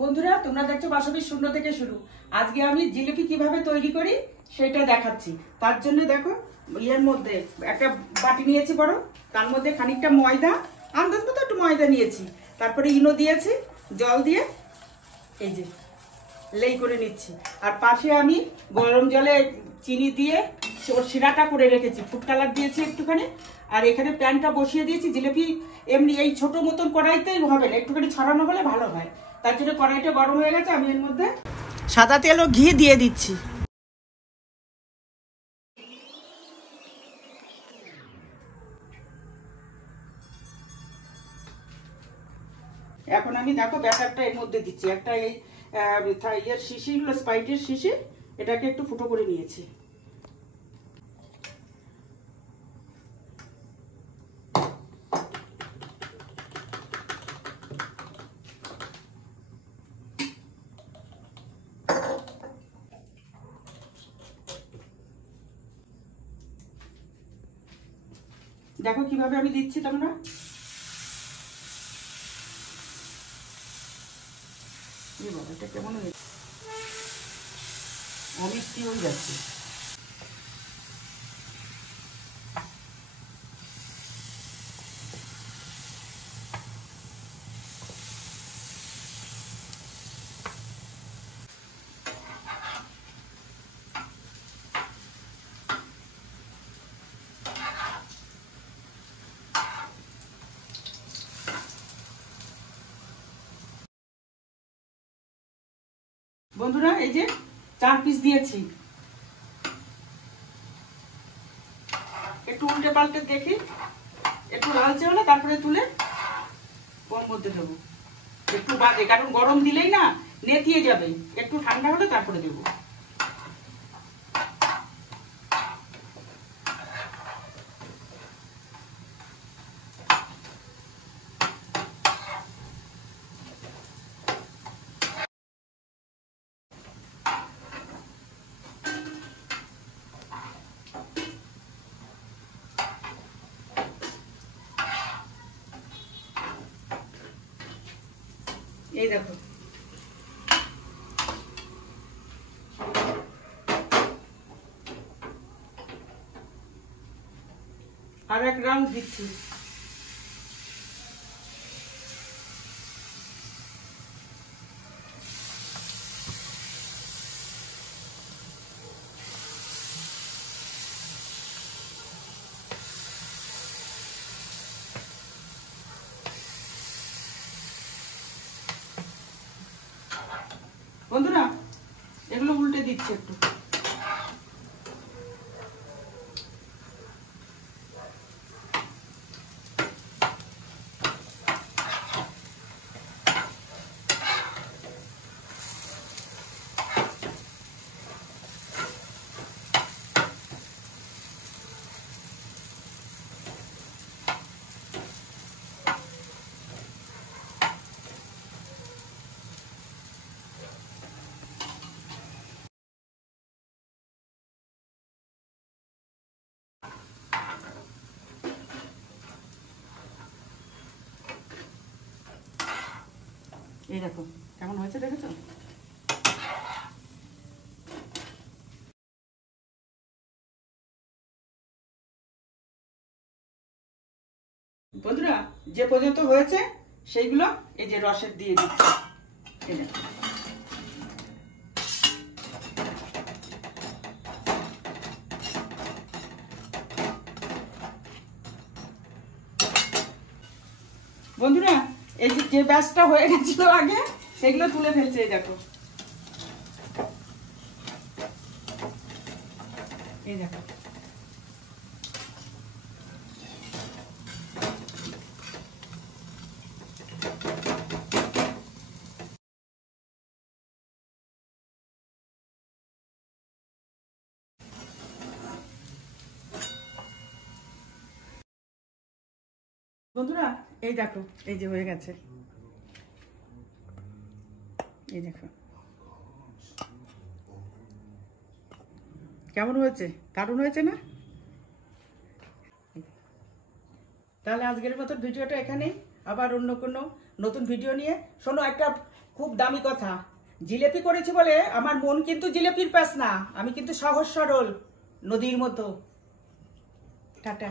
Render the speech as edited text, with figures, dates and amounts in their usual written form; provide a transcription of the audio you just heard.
বন্ধুরা তোমরা দেখছো বাসবির শূন্য থেকে শুরু। আজকে আমি জিলিপি কিভাবে তৈরি করি সেটা দেখাচ্ছি। তার জন্য দেখো এর মধ্যে একটা বাটি নিয়েছি বড়, তার মধ্যে খানিকটা ময়দা, আন্দাজ মতো একটু ময়দা নিয়েছি, তারপরে ইনো দিয়েছি, জল দিয়ে এই যে লেই করে নিচ্ছি। আর পাশে আমি গরম জলে চিনি দিয়ে ওর শিরাটা করে রেখেছি, ফুড কালার দিয়েছি একটুখানি। আর এখানে প্যানটা বসিয়ে দিয়েছি। জিলিপি এমনি এই ছোট মতন কড়াইতেই হবে না, একটুখানি ছড়ানো হলে ভালো হয়। তার জন্য কড়াইটা গরম হয়ে গেছে, আমি এর মধ্যে সাদা তেল ও ঘি দিয়ে দিচ্ছি। এখন আমি দেখো ব্যাটারটা এর মধ্যে দিচ্ছি। একটা এই ইয়ের শিশি হলো স্পাইটের শিশি, এটাকে একটু ফুটো করে নিয়েছি। দেখো কিভাবে আমি দিচ্ছি তোমরা। এটা কেমন অমিষ্টি হয়ে যাচ্ছে। বন্ধুরা এই যে 4 পিস দিয়েছি, একটু উল্টে পাল্টে দেখি, একটু লালচে হলে তারপরে তুলে ওর মধ্যে দেবো। একটু বাদে, কারণ গরম দিলেই না নেতিয়ে যাবে, একটু ঠান্ডা হলে তারপরে দেবো। এই দেখো আর এক রাউন্ড দিচ্ছি। বন্ধুরা এগুলো উল্টে দিচ্ছি একটু। এই দেখো কেমন হয়েছে, দেখেছো? বন্ধুরা যে পর্যন্ত হয়েছে সেইগুলো এই যে রসের দিয়ে দিচ্ছি। এই দেখো বন্ধুরা, এই যে ব্যাসটা হয়ে গেছিল আগে সেগুলো তুলে ফেলছে। এই দেখো, এই দেখো বন্ধুরা, এই দেখো এই যে হয়ে গেছে। এই দেখো কেমন হয়েছে, দারুণ হয়েছে না? তাহলে আজকের মতো ভিডিওটা এখানেই, আবার অন্য কোনো নতুন ভিডিও নিয়ে। শোনো, একটা খুব দামি কথা। জিলেপি করেছি বলে আমার মন কিন্তু জিলেপির প্যাস না, আমি কিন্তু সহজ সরল নদীর মতো। টাটা।